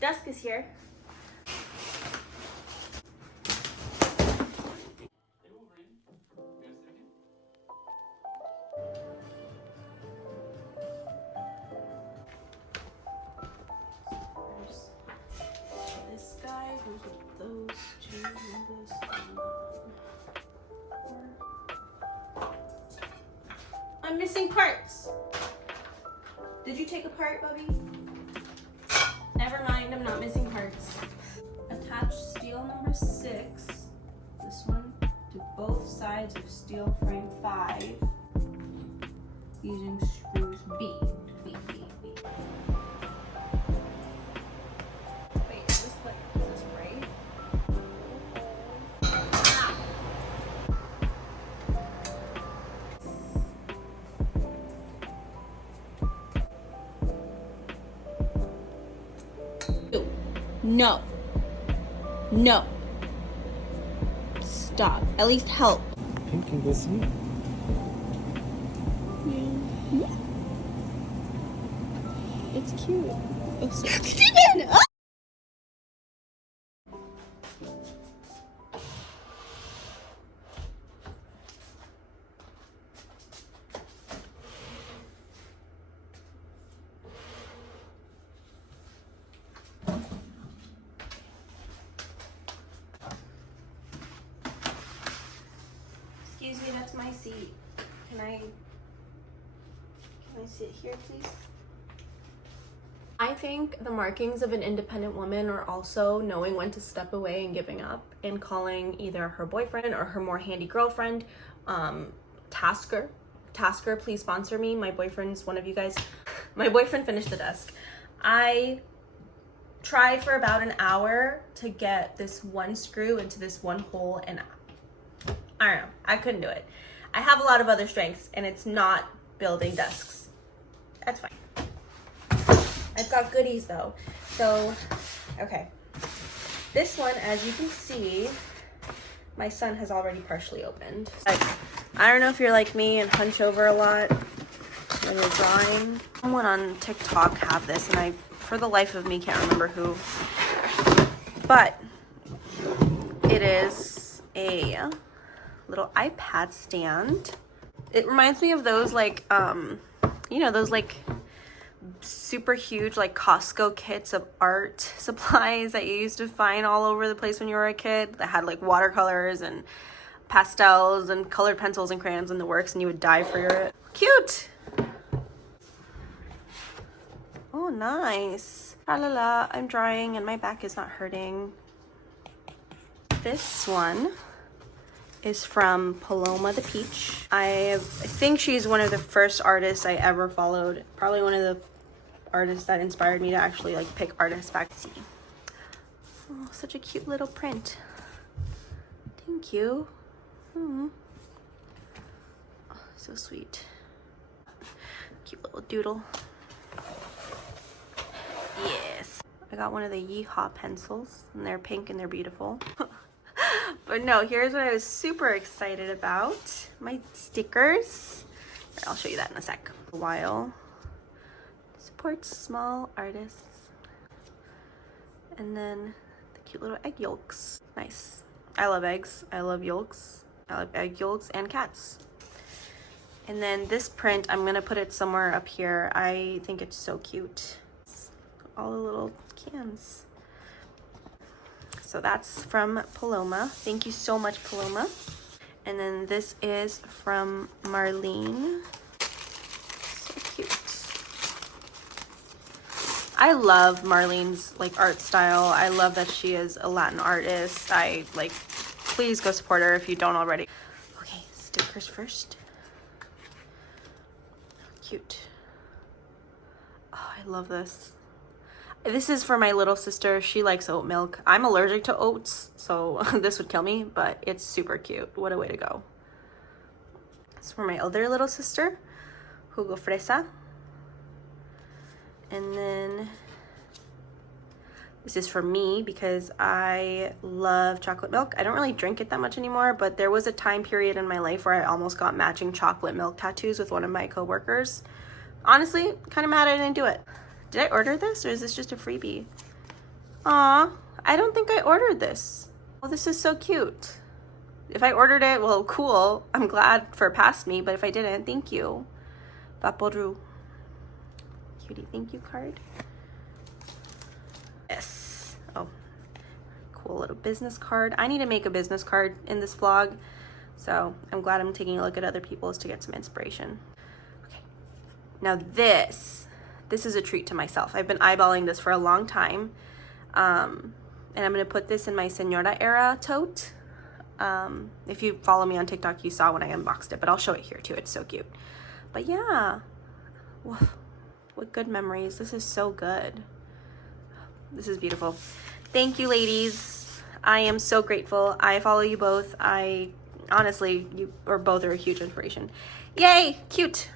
desk is here. This guy goes with those two and this one. I'm missing parts. Did you take a part, Bubby? Never mind, I'm not missing parts. Attach steel number 6, this one, to both sides of steel frame 5 using screws B. Wait, is this right? Ah. No. No. Stop. At least help. Pink and glistening. Yeah. It's cute. Oh, Steven! Oh! Excuse me, that's my seat. Can I sit here, please? I think the markings of an independent woman are also knowing when to step away and giving up and calling either her boyfriend or her more handy girlfriend, Tasker, please sponsor me. My boyfriend's one of you guys. My boyfriend finished the desk. I tried for about an hour to get this one screw into this one hole, and I don't know, I couldn't do it. I have a lot of other strengths and it's not building desks. That's fine. I've got goodies though. So, okay. This one, as you can see, my son has already partially opened. I don't know if you're like me and hunch over a lot when you're drawing. Someone on TikTok have this and I, for the life of me, can't remember who. But it is a little iPad stand. It reminds me of those like, you know, those like super huge like Costco kits of art supplies that you used to find all over the place when you were a kid that had like watercolors and pastels and colored pencils and crayons in the works, and you would die for your cute. Oh, nice. La la la, I'm drawing and my back is not hurting. This one is from Paloma the Peach. I think she's one of the first artists I ever followed. Probably one of the artists that inspired me to actually like pick artists back to see. Oh, such a cute little print. Thank you. Oh, so sweet. Cute little doodle. Yes. I got one of the Yeehaw pencils and they're pink and they're beautiful. But no, here's what I was super excited about. My stickers. I'll show you that in a sec. A while. Supports small artists. And then the cute little egg yolks. Nice. I love eggs. I love yolks. I love egg yolks and cats. And then this print, I'm gonna put it somewhere up here. I think it's so cute. All the little cans. So that's from Paloma. Thank you so much, Paloma. And then this is from Marlene. So cute. I love Marlene's like art style. I love that she is a Latin artist. I like, please go support her if you don't already. Okay, stickers first. Cute. Oh, I love this. This is for my little sister. She likes oat milk. I'm allergic to oats, so this would kill me, but it's super cute. What a way to go. It's for my other little sister, Jugo Fresa. And then this is for me because I love chocolate milk. I don't really drink it that much anymore, but there was a time period in my life where I almost got matching chocolate milk tattoos with one of my coworkers. Honestly, kind of mad I didn't do it. Did I order this or is this just a freebie? Aw, I don't think I ordered this. Well, this is so cute. If I ordered it, well, cool. I'm glad for past me, but if I didn't, thank you. Vaporu. Cutie thank you card. Yes. Oh, cool little business card. I need to make a business card in this vlog, so I'm glad I'm taking a look at other people's to get some inspiration. Okay. Now this is a treat to myself. I've been eyeballing this for a long time. And I'm gonna put this in my Senora era tote. If you follow me on TikTok, you saw when I unboxed it, but I'll show it here too. It's so cute. But yeah, woof, what good memories. This is so good. This is beautiful. Thank you, ladies. I am so grateful. I follow you both. Honestly, you or both are a huge inspiration. Yay, cute.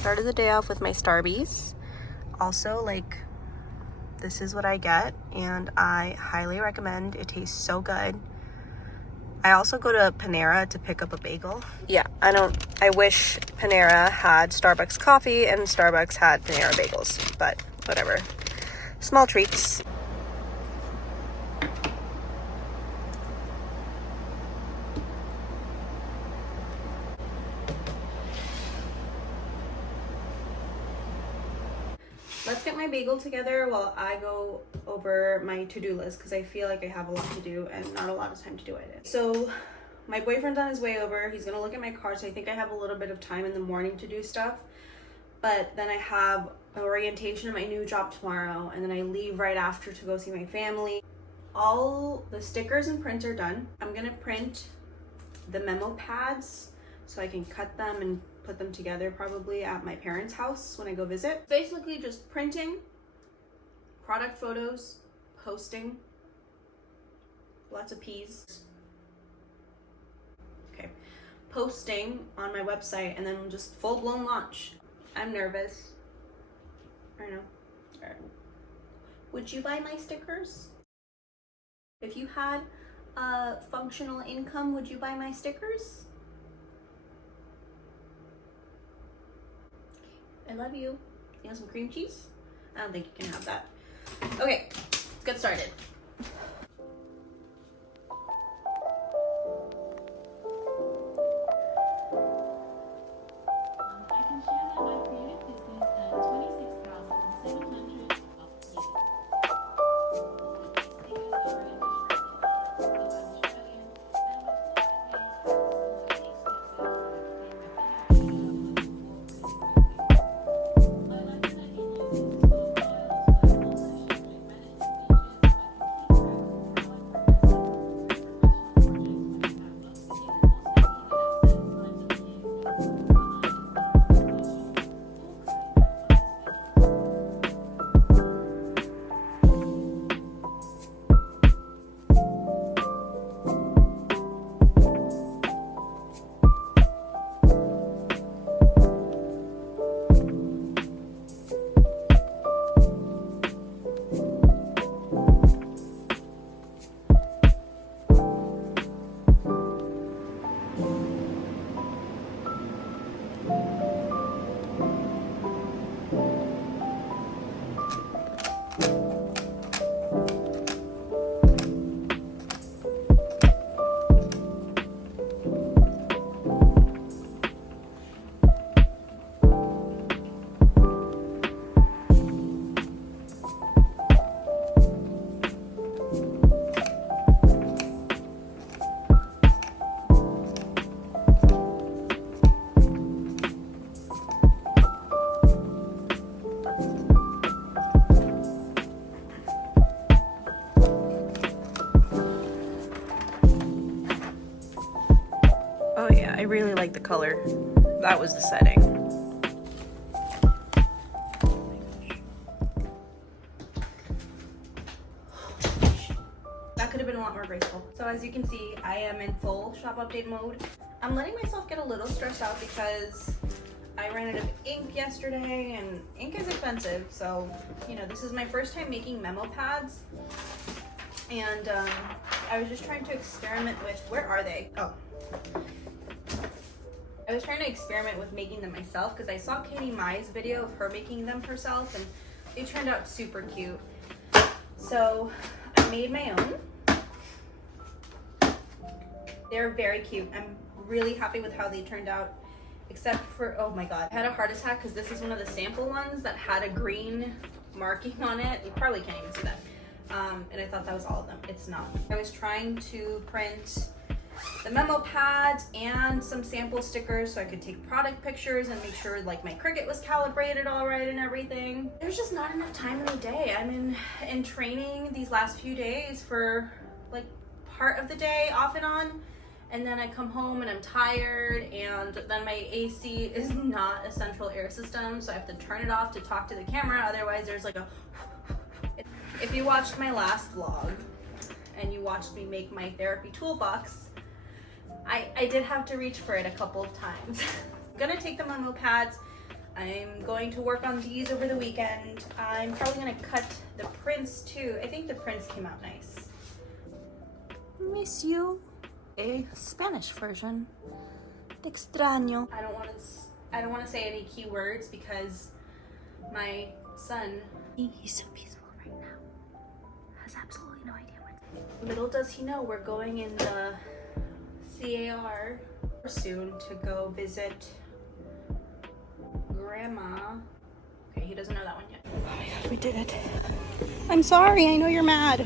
Started the day off with my Starbies. Also, like, this is what I get, and I highly recommend. It tastes so good. I also go to Panera to pick up a bagel. Yeah, I wish Panera had Starbucks coffee and Starbucks had Panera bagels, but whatever. Small treats. Let's get my bagel together while I go over my to-do list, because I feel like I have a lot to do and not a lot of time to do it. So my boyfriend's on his way over. He's gonna look at my car, so I think I have a little bit of time in the morning to do stuff. But then I have an orientation at my new job tomorrow, and then I leave right after to go see my family. All the stickers and prints are done. I'm gonna print the memo pads so I can cut them and put them together probably at my parents' house when I go visit. Basically just printing, product photos, posting, lots of P's. Okay, posting on my website, and then just full-blown launch. I'm nervous. I know. All right. Would you buy my stickers? If you had a functional income, would you buy my stickers? I love you. You want some cream cheese? I don't think you can have that. Okay, let's get started. like the color. That was the setting. That could have been a lot more graceful. So as you can see, I am in full shop update mode. I'm letting myself get a little stressed out because I ran out of ink yesterday, and ink is expensive. So, you know, this is my first time making memo pads. And I was just trying to experiment with, where are they? Oh. I was trying to experiment with making them myself because I saw Katie Mai's video of her making them herself, and they turned out super cute. So I made my own. They're very cute. I'm really happy with how they turned out, except for, oh my God, I had a heart attack because this is one of the sample ones that had a green marking on it. You probably can't even see that. And I thought that was all of them. It's not. I was trying to print the memo pads and some sample stickers so I could take product pictures and make sure like my Cricut was calibrated all right and everything. There's just not enough time in the day. I'm in training these last few days for like part of the day off and on, and then I come home and I'm tired, and then my AC is not a central air system, so I have to turn it off to talk to the camera. Otherwise there's like a if you watched my last vlog and you watched me make my therapy toolbox, I did have to reach for it a couple of times. I'm gonna take the memo pads. I'm going to work on these over the weekend. I'm probably gonna cut the prints too. I think the prints came out nice. Miss you. A Spanish version. Te extraño. I don't want to say any keywords because my son, he's so peaceful right now, has absolutely no idea what. Little does he know we're going in the CAR soon to go visit Grandma. Okay, he doesn't know that one yet. Oh my God, we did it. I'm sorry, I know you're mad.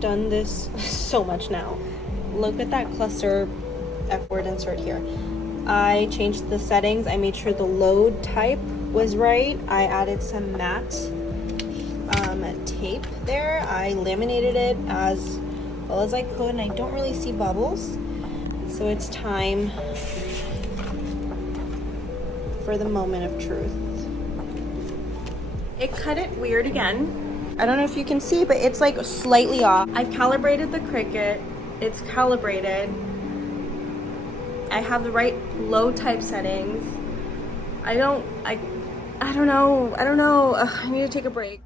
Done this so much now. Look at that cluster F word insert here. I changed the settings. I made sure the load type was right. I added some matte tape there. I laminated it as well as I could, and I don't really see bubbles. So it's time for the moment of truth. It cut it weird again. I don't know if you can see, but it's like slightly off. I've calibrated the Cricut. It's calibrated. I have the right low type settings. I don't know. Ugh, I need to take a break.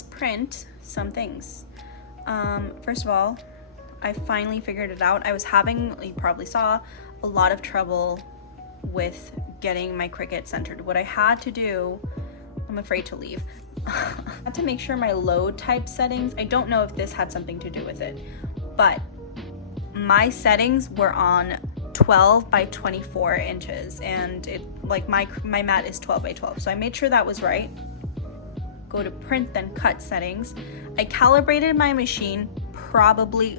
let's print some things. First of all, I finally figured it out. I was having, you probably saw, a lot of trouble with getting my Cricut centered. What I had to do, I'm afraid to leave. I had to make sure my load type settings, I don't know if this had something to do with it, but my settings were on 12 by 24 inches, and it, like, my mat is 12 by 12, so I made sure that was right. Go to print, then cut settings. I calibrated my machine probably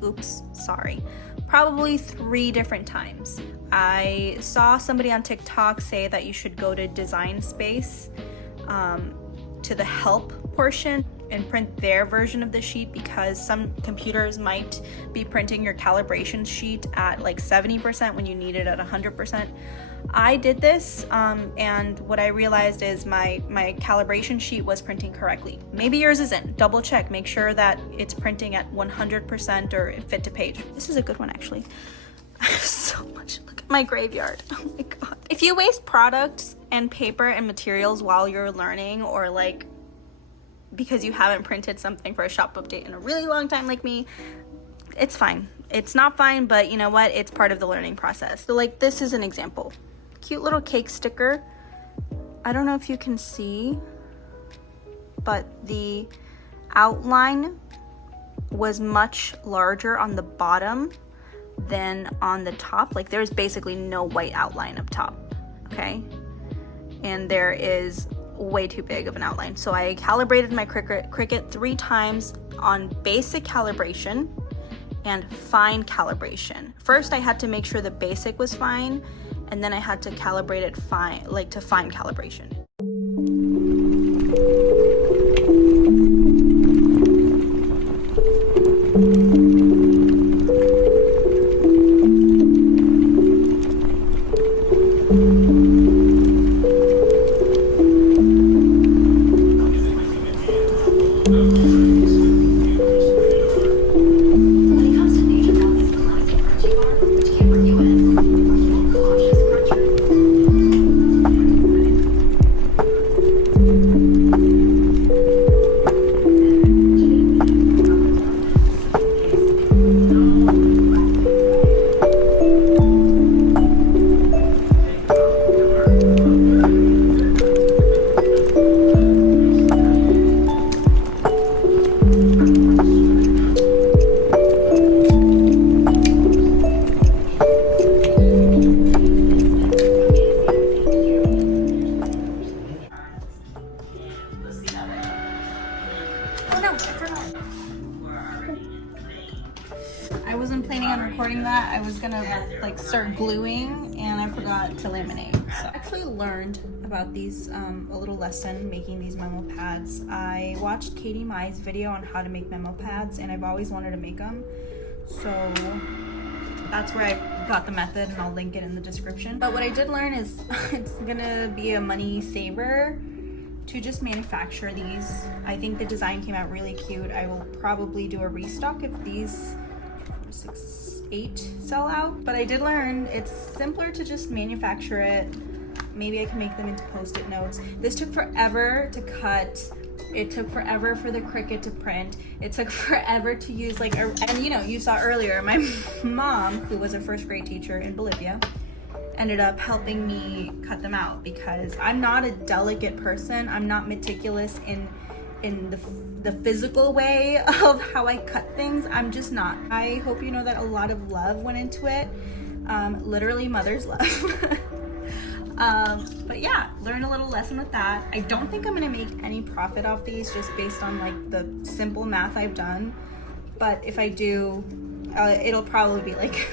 3 different times. I saw somebody on TikTok say that you should go to design space, to the help portion, and print their version of the sheet, because some computers might be printing your calibration sheet at like 70% when you need it at 100%. I did this, and what I realized is my calibration sheet was printing correctly. Maybe yours isn't. Double check, make sure that it's printing at 100% or fit to page. This is a good one, actually. I have so much, look at my graveyard, oh my God. If you waste products and paper and materials while you're learning, or like because you haven't printed something for a shop update in a really long time like me, it's fine. It's not fine, but you know what? It's part of the learning process. So like, this is an example. Cute little cake sticker. I don't know if you can see, but the outline was much larger on the bottom than on the top. Like, there's basically no white outline up top, okay? And there is way too big of an outline. So I calibrated my Cricut 3 times on basic calibration and fine calibration. First, I had to make sure the basic was fine, and then I had to calibrate it fine, like to fine calibration. I wasn't planning on recording that. I was gonna like start gluing, and I forgot to laminate. So I actually learned about these, a little lesson making these memo pads. I watched Katie Mai's video on how to make memo pads, and I've always wanted to make them. So that's where I got the method, and I'll link it in the description. But what I did learn is it's gonna be a money saver to just manufacture these. I think the design came out really cute. I will probably do a restock if these 8 sell out. But I did learn it's simpler to just manufacture it. Maybe I can make them into post-it notes. This took forever to cut. It took forever for the Cricut to print. It took forever to use, like, and you know, you saw earlier, my mom, who was a first grade teacher in Bolivia, ended up helping me cut them out, because I'm not a delicate person. I'm not meticulous in the physical way of how I cut things. I'm just not. I hope you know that a lot of love went into it. Literally mother's love. But yeah, learn a little lesson with that. I don't think I'm gonna make any profit off these, just based on like the simple math I've done. But if I do, it'll probably be like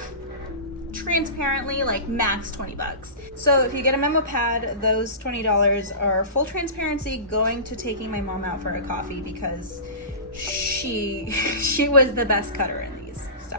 transparently like max 20 bucks. So if you get a memo pad, those $20 are full transparency going to taking my mom out for a coffee, because she was the best cutter in these. So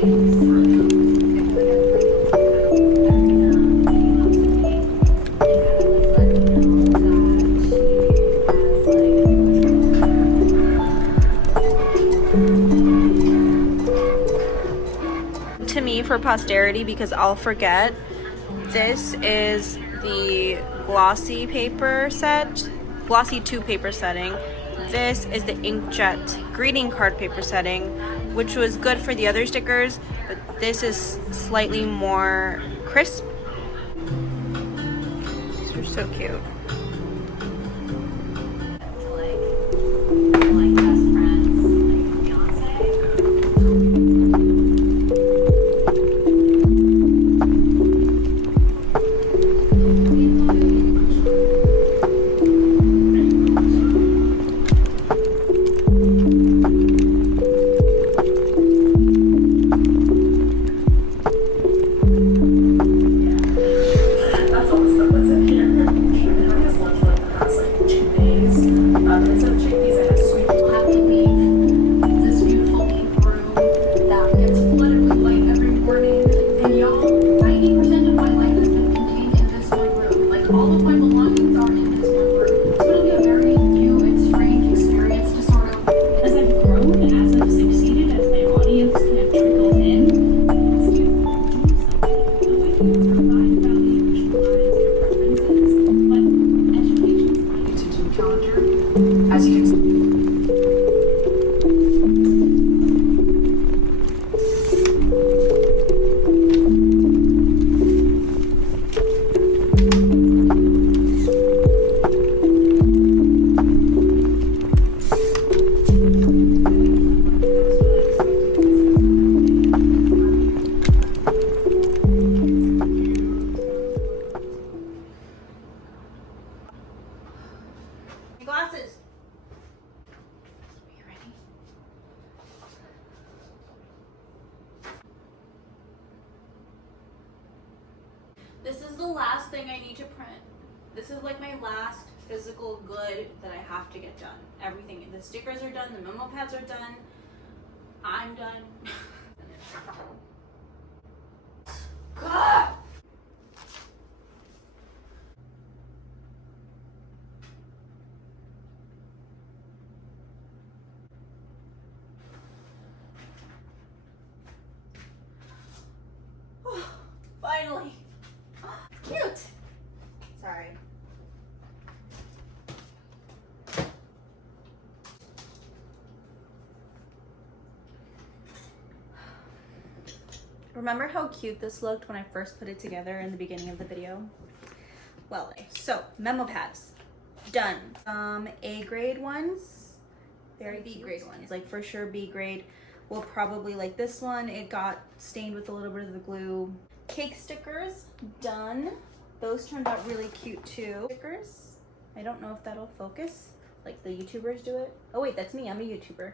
To me for posterity, because I'll forget, this is the glossy paper set, glossy 2 paper setting. This is the inkjet greeting card paper setting, which was good for the other stickers, but this is slightly more crisp. These are so cute. Glasses. Are you ready? This is the last thing I need to print. This is like my last physical good that I have to get done. Everything, the stickers are done, the memo pads are done. I'm done. God! Finally. It's cute. Sorry. Remember how cute this looked when I first put it together in the beginning of the video? Well, so memo pads, done. A grade ones, very B grade ones, like for sure B grade. We'll probably like this one. It got stained with a little bit of the glue. Cake stickers, done. Those turned out really cute too. Stickers, I don't know if that'll focus, like the YouTubers do it. Oh wait, that's me, I'm a YouTuber.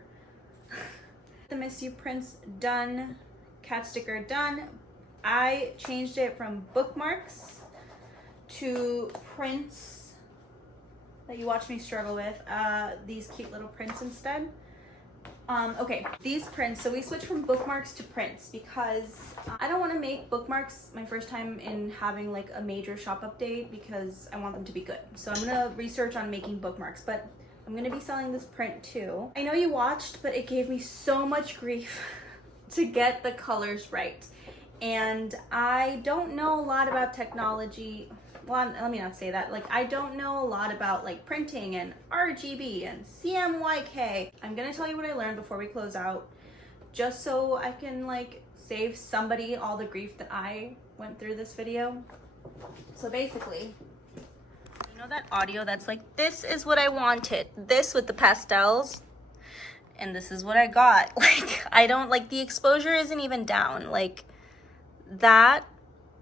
The Miss You prints, done. Cat sticker, done. I changed it from bookmarks to prints that you watch me struggle with. These cute little prints instead. Okay, these prints, so we switched from bookmarks to prints because I don't want to make bookmarks my first time in having like a major shop update because I want them to be good. So I'm gonna research on making bookmarks, but I'm gonna be selling this print too. I know you watched, but it gave me so much grief to get the colors right. And I don't know a lot about technology. Well, let me not say that. Like, I don't know a lot about like printing and RGB and CMYK. I'm gonna tell you what I learned before we close out, just so I can like save somebody all the grief that I went through this video. So basically, you know that audio that's like, this is what I wanted, this with the pastels, and this is what I got. Like, I don't, like, the exposure isn't even down. Like, that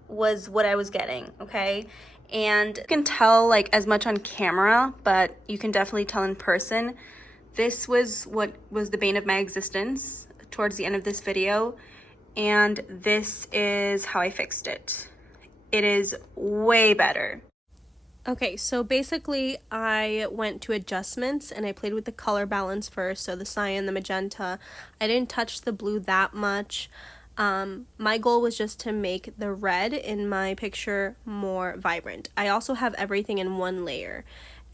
was what I was getting, okay? And you can tell like as much on camera, but you can definitely tell in person. This was what was the bane of my existence towards the end of this video, and this is how I fixed it. It is way better. Okay, so basically I went to adjustments and I played with the color balance first, so the cyan, the magenta. I didn't touch the blue that much. My goal was just to make the red in my picture more vibrant. I also have everything in one layer.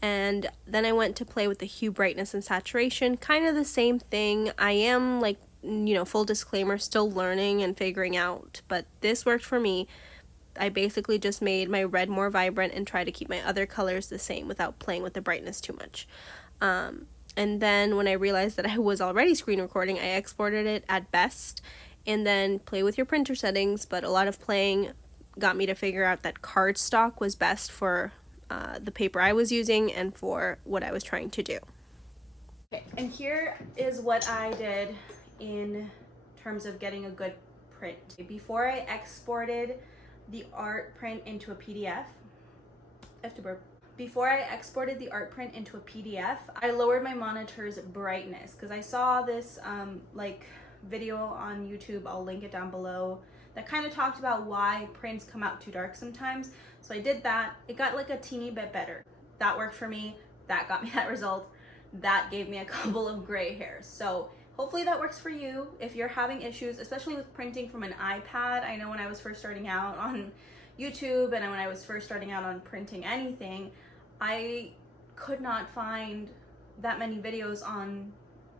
And then I went to play with the hue, brightness, and saturation. Kind of the same thing. I am, like, you know, full disclaimer, still learning and figuring out. But this worked for me. I basically just made my red more vibrant and tried to keep my other colors the same without playing with the brightness too much. And then when I realized that I was already screen recording, I exported it at best. And then play with your printer settings, but a lot of playing got me to figure out that cardstock was best for the paper I was using and for what I was trying to do. Okay, and here is what I did in terms of getting a good print. Before I exported the art print into a PDF, Before I exported the art print into a PDF, I lowered my monitor's brightness because I saw this video on YouTube, I'll link it down below, that kind of talked about why prints come out too dark sometimes. So I did that. It got like a teeny bit better. That worked for me. That got me that result. That gave me a couple of gray hairs. So hopefully that works for you. If you're having issues, especially with printing from an iPad, I know when I was first starting out on YouTube and when I was first starting out on printing anything, I could not find that many videos on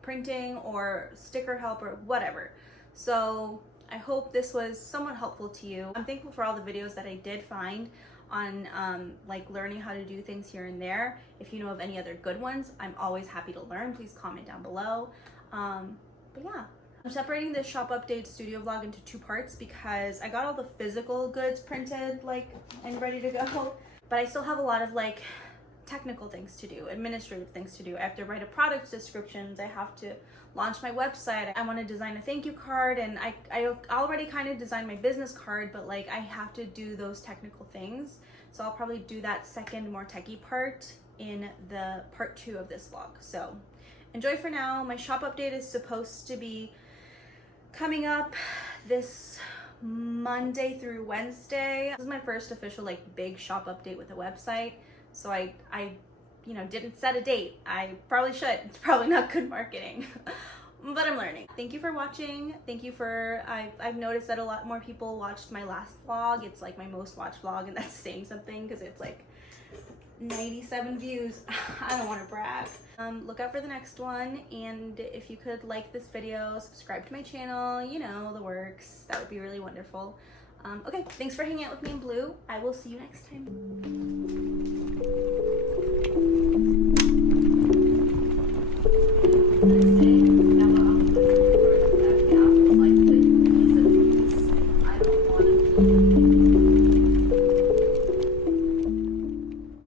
printing or sticker help or whatever. So I hope this was somewhat helpful to you. I'm thankful for all the videos that I did find on like learning how to do things here and there. If you know of any other good ones, I'm always happy to learn. Please comment down below. But yeah, I'm separating this shop update studio vlog into 2 parts because I got all the physical goods printed and ready to go, but I still have a lot of technical things to do, administrative things to do. I have to write a product descriptions, I have to launch my website, I want to design a thank you card, and I already kind of designed my business card, but I have to do those technical things. So I'll probably do that second, more techie part in the part 2 of this vlog. So enjoy for now. My shop update is supposed to be coming up this Monday through Wednesday. This is my first official big shop update with a website. So I didn't set a date. I probably should. It's probably not good marketing, but I'm learning. Thank you for watching. Thank you for, I've noticed that a lot more people watched my last vlog. It's my most watched vlog, and that's saying something because it's 97 views. I don't want to brag. Look out for the next one, and if you could like this video, subscribe to my channel, you know, the works, that would be really wonderful. Okay, thanks for hanging out with me in blue. I will see you next time.